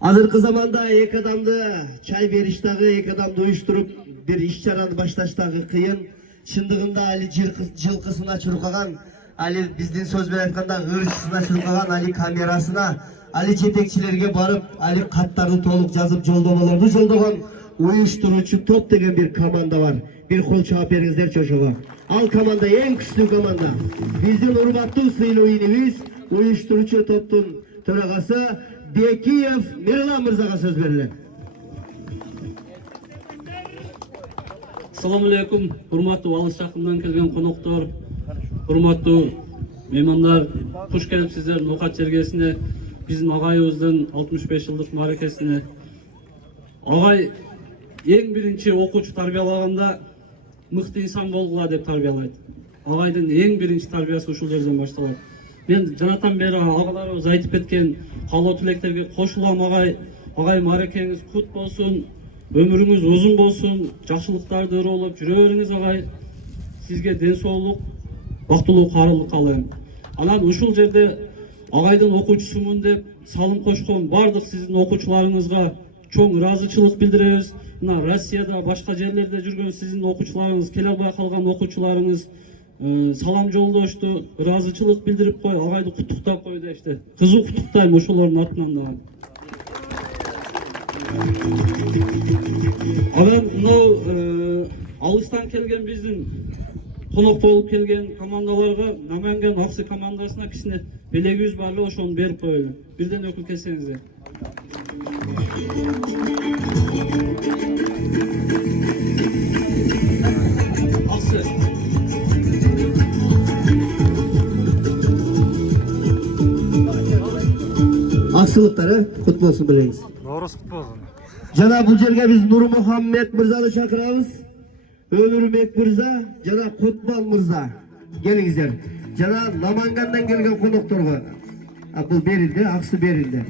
Azırkı zamanda ek adamdı çay beriştagı, ek adamdı uyuşturup bir iş çarаны baştaştagı kıyın. Şındığında Ali жылкысына çurkagan, Ali bizden söz beren aytkanda ırışısına çurkagan, Ali kamerasına, Ali жетекçilerге barıp, Ali katlarını toluk yazıp жолдомолорду жолдогон uyuşturucu top degen bir komanda var. Bir kol çağıp beriңиздер çoşoğa. Al komanda en güçlü komanda. Bizden urmattуу sыйлуу инибиz uyuşturucu toptun төрагасы Бекиев Мирлан мырзага сөз берилет. Assalamu alaikum, hurmatlı alыс жақындан келген қонақтар, hurmatlı mehmanlar, hoş келипсиздер Ноқат жергесине, биздин агайыбыздын 65 жылдык мааракесине. Агай эң биринчи окуучу тарбиялаганда мыкты инсан болгула деп тарбиялайт. Агайдын эң биринчи тарбиясы ушул жерден башталат. Мен жанатан бери агаларыбыз айтып кеткен каалоо тилектерге кошулам. Агай мааракеңиз кут болсун, өмүрүңүз узун болсун, жакшылыктарды өрөлүп жүрө бериңиз агай. Сизге ден соолук, бактылуу каарылык каалайм. Анан ушул жерде агайдын окуучусумун деп салым кошкон бардык сиздин окуучуларыңызга чоң ыраазычылык билдиребиз. Мына Россияда, башка жерлерде жүргөн сиздин окуучуларыңыз, келе албай калган окуучуларыңыз салам жолдошту, ыраазычылык билдирип кой, агайды куттуктап кой дешти. Кызуу куттуктайм ошолордун атынан да. Анан мынау алыстан келген биздин конок болуп келген командаларга, Наманган Аксы командасына кичине белегибиз бар эле, ошону берип коелу. Бирден өкүл келсеңиздер. Аксы. Аксылыктары кут болсун билеңиз. Doğrusu kutlu olsun. Жана бул жерге биз Нурмухаммед мырзаны чакырабыз. Өмүрбек мырза жана Кутман мырза. Келиңиздер. Жана Намангандан келген конокторго. Бул берилди, аксы берилди.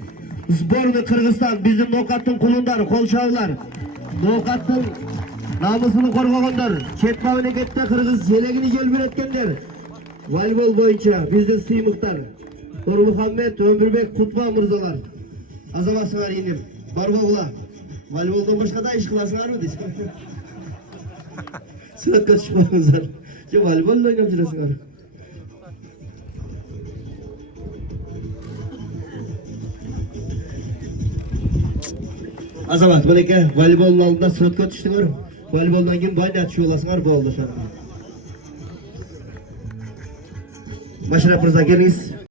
Сборный Кыргызстан, биздин Ноқаттын кулундары, колчоолор. Ноқаттын намысын коргогондор. Чет мамлекетте Кыргыз желегини желбиреткендер. Волейбол боюнча биздин сыймыктар. Нурмухаммед, Өмүрбек, Кутман мырзалар. Азаматсыңар иним. Барбогула. Волейболдон башка да иш кыласыңарбы дейсиң? Сүрөткө чыкпаңыздар. Же волейбол ойноп жүрөсүңөр? Азамат, мынеке волейболдун алдында сүрөткө түштүңөр. Волейболдон кийин байда түшүп аласыңар, болду ошо. Машарап мырза келиңиз.